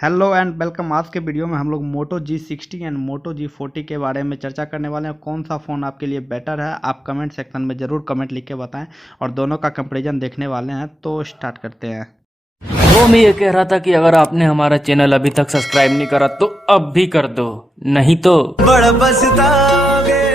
Hello and welcome. आज के video में हम लोग मोटो G60 एंड मोटो G40 के बारे में चर्चा करने वाले हैं। कौन सा फ़ोन आपके लिए बेटर है, आप कमेंट सेक्शन में ज़रूर कमेंट लिख के बताएं और दोनों का कंपैरिजन देखने वाले हैं। तो स्टार्ट करते हैं। तो मैं ये कह रहा था कि अगर आपने हमारा चैनल अभी तक सब्सक्राइब नहीं करा तो अब भी कर दो, नहीं तो बड़ा पछताओगे।